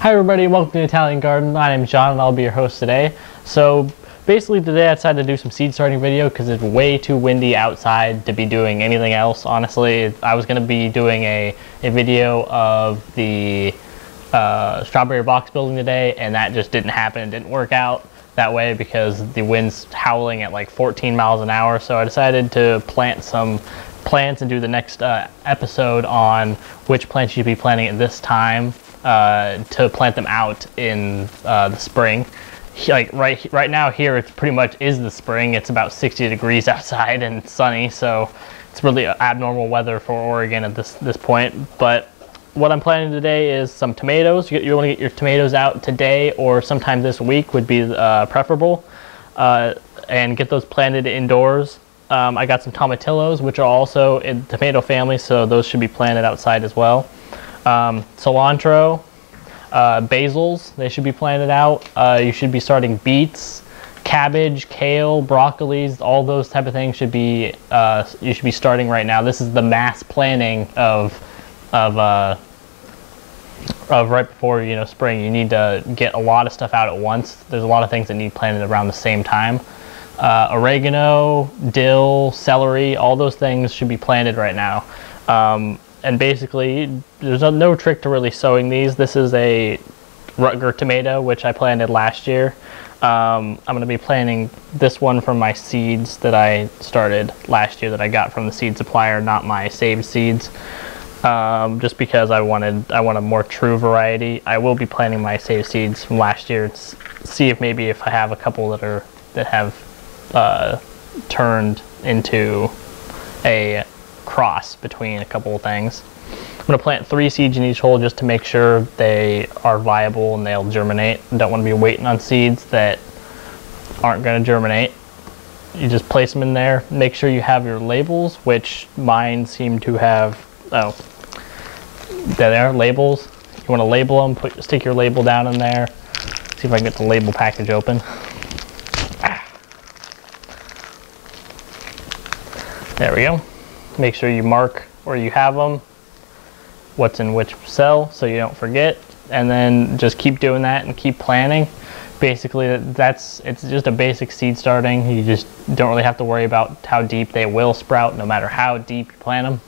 Hi everybody, welcome to the Italian Garden. My name is John and I'll be your host today. So basically today I decided to do some seed starting video because it's way too windy outside to be doing anything else. Honestly, I was going to be doing a video of the strawberry box building today, and that just didn't happen. It didn't work out that way because the wind's howling at like 14 miles an hour. So I decided to plant some plants and do the next episode on which plants you should be planting at this time to plant them out in the spring. Like right now here, it's pretty much is the spring. It's about 60 degrees outside and sunny, so it's really abnormal weather for Oregon at this point. But what I'm planting today is some tomatoes. You want to get your tomatoes out today or sometime this week would be preferable, and get those planted indoors. I got some tomatillos, which are also in the tomato family, so those should be planted outside as well. Cilantro, basils, they should be planted out. You should be starting beets, cabbage, kale, broccolis, all those type of things should be you should be starting right now. This is the mass planting of right before spring. You need to get a lot of stuff out at once. There's a lot of things that need planted around the same time. Oregano, dill, celery, all those things should be planted right now. And basically, there's no trick to really sowing these. This is a Rutger tomato, which I planted last year. I'm going to be planting this one from my seeds that I started last year that I got from the seed supplier, not my saved seeds. Just because I want a more true variety. I will be planting my saved seeds from last year to see if maybe if I have a couple that have turned into a cross between a couple of things. I'm going to plant 3 seeds in each hole just to make sure they are viable and they'll germinate. I don't want to be waiting on seeds that aren't going to germinate. You just place them in there. Make sure you have your labels, which mine seem to have. Oh, there, labels. You want to label them, stick your label down in there. See if I can get the label package open. There we go. Make sure you mark where you have them, what's in which cell, so you don't forget, and then just keep doing that and keep planting. Basically, it's just a basic seed starting. You just don't really have to worry about how deep they will sprout, no matter how deep you plant them.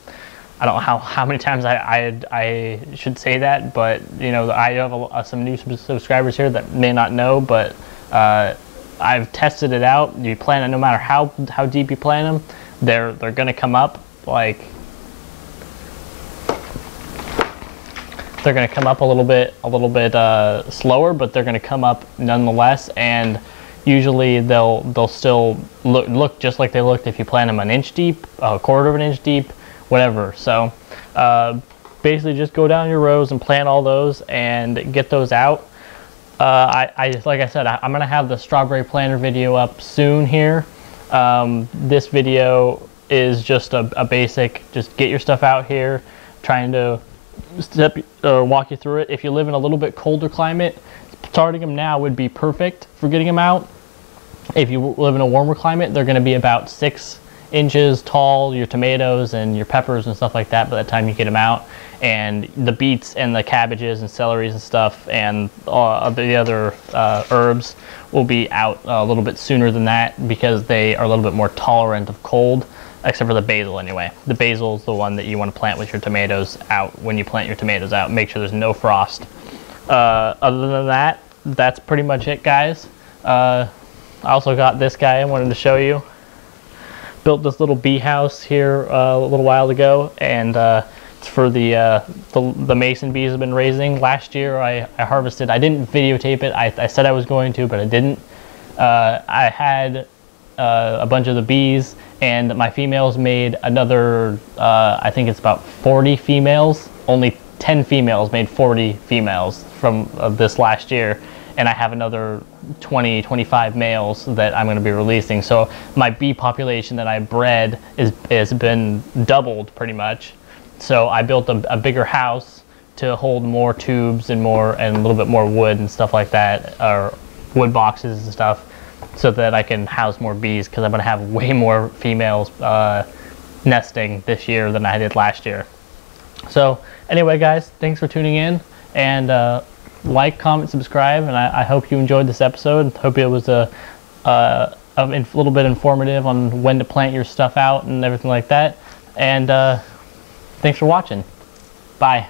I don't know how many times I should say that, but I have some new subscribers here that may not know, but I've tested it out. You plant it no matter how deep you plant them, they're gonna come up. Like, they're going to come up a little bit slower, but they're going to come up nonetheless, and usually they'll still look just like they looked if you plant them an inch deep, a quarter of an inch deep, whatever. So basically just go down your rows and plant all those and get those out. Like I said, I'm going to have the strawberry planter video up soon here. This video is just a basic, just get your stuff out here, trying to walk you through it. If you live in a little bit colder climate, starting them now would be perfect for getting them out. If you live in a warmer climate, they're going to be about 6 inches tall, your tomatoes and your peppers and stuff like that by the time you get them out. And the beets and the cabbages and celeries and stuff and the other herbs will be out a little bit sooner than that because they are a little bit more tolerant of cold. Except for the basil anyway. The basil is the one that you want to plant with your tomatoes out when you plant your tomatoes out. Make sure there's no frost. Other than that, that's pretty much it, guys. I also got this guy I wanted to show you. Built this little bee house here a little while ago, and it's for the mason bees have been raising. Last year I harvested. I didn't videotape it. I said I was going to, but I didn't. I had a bunch of the bees, and my females made another, I think it's about 40 females. Only 10 females made 40 females from this last year, and I have another 25 males that I'm going to be releasing. So my bee population that I bred has been doubled pretty much. So I built a bigger house to hold more tubes and a little bit more wood and stuff like that, or wood boxes and stuff, so that I can house more bees, because I'm going to have way more females nesting this year than I did last year. So anyway, guys, thanks for tuning in, and like, comment, subscribe, and I hope you enjoyed this episode. Hope it was a little bit informative on when to plant your stuff out and everything like that. And thanks for watching. Bye.